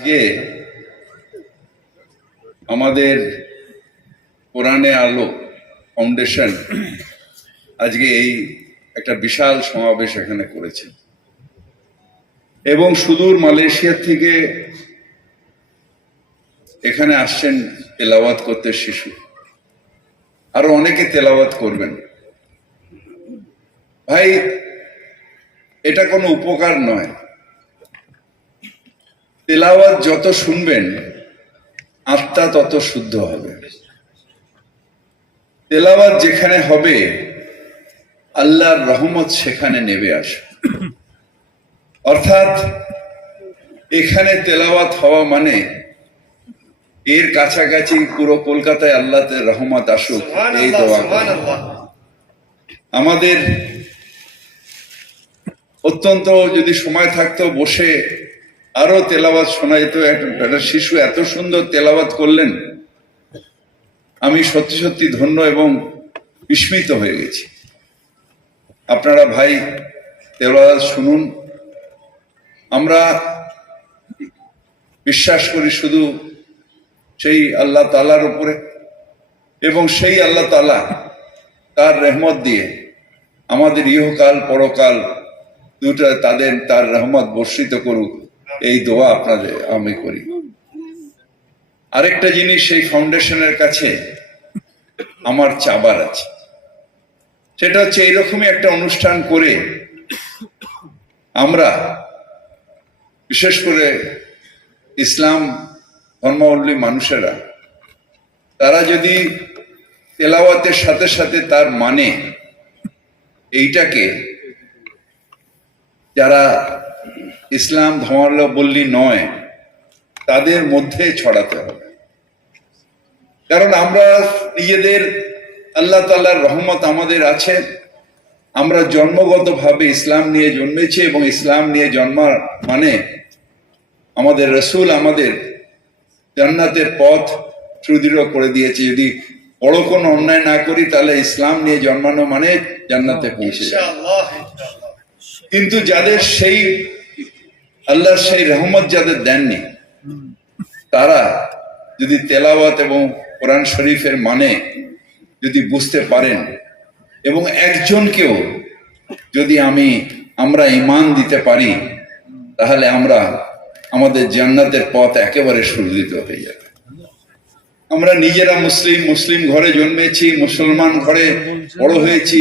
আজকে আমাদের কোরআনে আলো ফাউন্ডেশন আজকে এই একটা বিশাল সমাবেশ এখানে করেছে। এবং সুদূর মালয়েশিয়া থেকে এখানে আসছেন তেলাওয়াত করতে শিশু। আরও অনেকে তেলাওয়াত করবেন। ভাই, এটা কোনো উপকার নয়। তেলাওয়াত যত শুনবেন আত্মা তত শুদ্ধ হবে। তেলাওয়াত যেখানে হবে আল্লাহর রহমত সেখানে নেমে আসবে। অর্থাৎ এখানে তেলাওয়াত হওয়া মানে এর কাছাকাছি পুরো কলকাতায় আল্লাহ রহমত আসুক এই দোয়া আমাদের অত্যন্ত যদি সময় থাকতো বসে আরও শোনা যেত একটা- শিশু এত সুন্দর তেলাওয়াত করলেন। আমি সত্যি সত্যি ধন্য এবং বিস্মিত হয়ে গেছি। আপনারা ভাই, তেলাওয়াত শুনুন। আমরা বিশ্বাস করি শুধু সেই আল্লাহ তালার উপরে এবং সেই আল্লাহ তালা তার রেহমত দিয়ে আমাদের ইহকাল, পরকাল দুটা তাদের তার রহমত বর্ষিত করুক। এই দোয়া আপনাদের, আমি করি। আরেকটা জিনিস সেই ফাউন্ডেশনের কাছে আমার চাবার আছে। সেটা হচ্ছে এইরকমই একটা অনুষ্ঠান করে আমরা, বিশেষ করে ইসলাম ধর্মাবলম্বী মানুষেরা, তারা যদি তেলাওয়াতের সাথে সাথে তার মানে এইটাকে যারা ইসলাম ধর্মাবলম্বী নয়, তাদের মধ্যে ছড়াতে হবে। কারণ আমরা নিজেদের আল্লাহ তাল্লাহর রহমত আমাদের আছে, আমরা জন্মগতভাবে ইসলাম নিয়ে জন্মেছি এবং ইসলাম নিয়ে জন্মার মানে আমাদের রসুল আমাদের জান্নাতের পথ সুদৃঢ় করে দিয়েছে। যদি বড় কোনো অন্যায় না করি, তাহলে ইসলাম নিয়ে জন্মানো মানে জান্নাতে পৌঁছে কিন্তু যাদের সেই, আল্লাহর সেই রহমত যাদের দেননি, তারা যদি তেলাওয়াত এবং কোরআন শরীফের মানে যদি বুঝতে পারেন, এবং একজনকেও যদি আমি, আমরা ইমান দিতে পারি, তাহলে আমরা আমাদের জান্নাতের পথ একেবারে সুরজিত হয়ে যাবে। আমরা নিজেরা মুসলিম মুসলিম ঘরে জন্মেছি, মুসলমান ঘরে বড় হয়েছি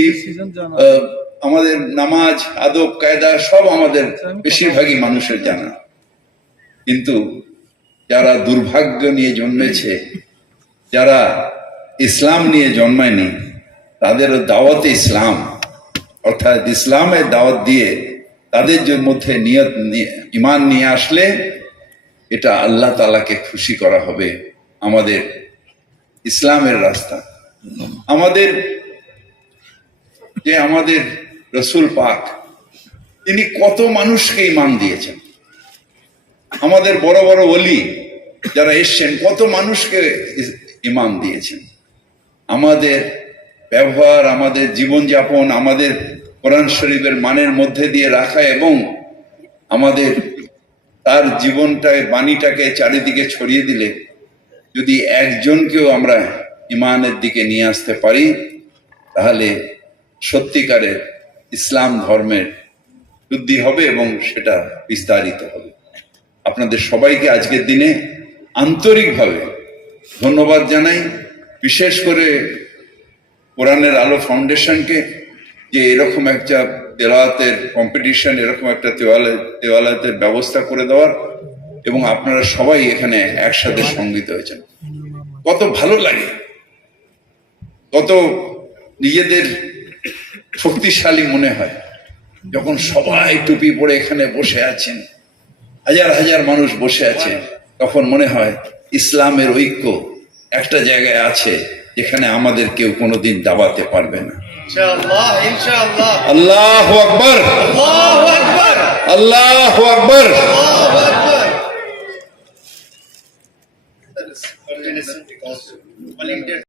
আমাদের নামাজ, আদব, কায়দা সব আমাদের বেশিরভাগই মানুষের জানা। কিন্তু যারা দুর্ভাগ্য নিয়ে জন্মেছে, যারা ইসলাম নিয়ে জন্মায়নি, তাদেরও দাওয়াতে ইসলাম। অর্থাৎ ইসলামের দাওয়াত দিয়ে তাদের মধ্যে নিয়ত নিয়ে- ইমান নিয়ে আসলে এটা আল্লাহ তালাকে খুশি করা হবে আমাদের ইসলামের রাস্তা। আমাদের যে আমাদের রসুল পাক তিনি কত মানুষকে ইমান দিয়েছেন। আমাদের বড় বড় অলি যারা এসছেন, কত মানুষকে ইমান দিয়েছেন। আমাদের ব্যবহার, আমাদের জীবনযাপন, আমাদের কোরআন শরীফের মানের মধ্যে দিয়ে রাখা এবং আমাদের তার জীবনটায় বাণীটাকে চারিদিকে ছড়িয়ে দিলে, যদি একজনকেও আমরা ইমানের দিকে নিয়ে আসতে পারি, তাহলে সত্যিকারের ইসলাম ধর্মের শুদ্ধি হবে এবং সেটা বিস্তারিত হবে। আপনাদের সবাইকে আজকের দিনে আন্তরিকভাবে ধন্যবাদ জানাই। বিশেষ করে কোরআনের আলো ফাউন্ডেশনকে যে এরকম একটা তেলাওয়াতের কম্পিটিশন এরকম একটা তেওয়ালে, তেওয়ালাতের ব্যবস্থা করে দেওয়ার এবং আপনারা সবাই এখানে একসাথে সংগীত হয়েছেন। কত ভালো লাগে। কত নিজেদের শক্তিশালী মনে হয় যখন সবাই টুপি পরে এখানে বসে আছেন হাজার হাজার মানুষ বসে আছে তখন মনে হয় ইসলামের ঐক্য একটা জায়গায় আছে যেখানে আমাদের কেউ কোনোদিন দাবাতে পারবে না। ইনশাআল্লাহ ইনশাআল্লাহ। আল্লাহ আকবর। আল্লাহ আকবর।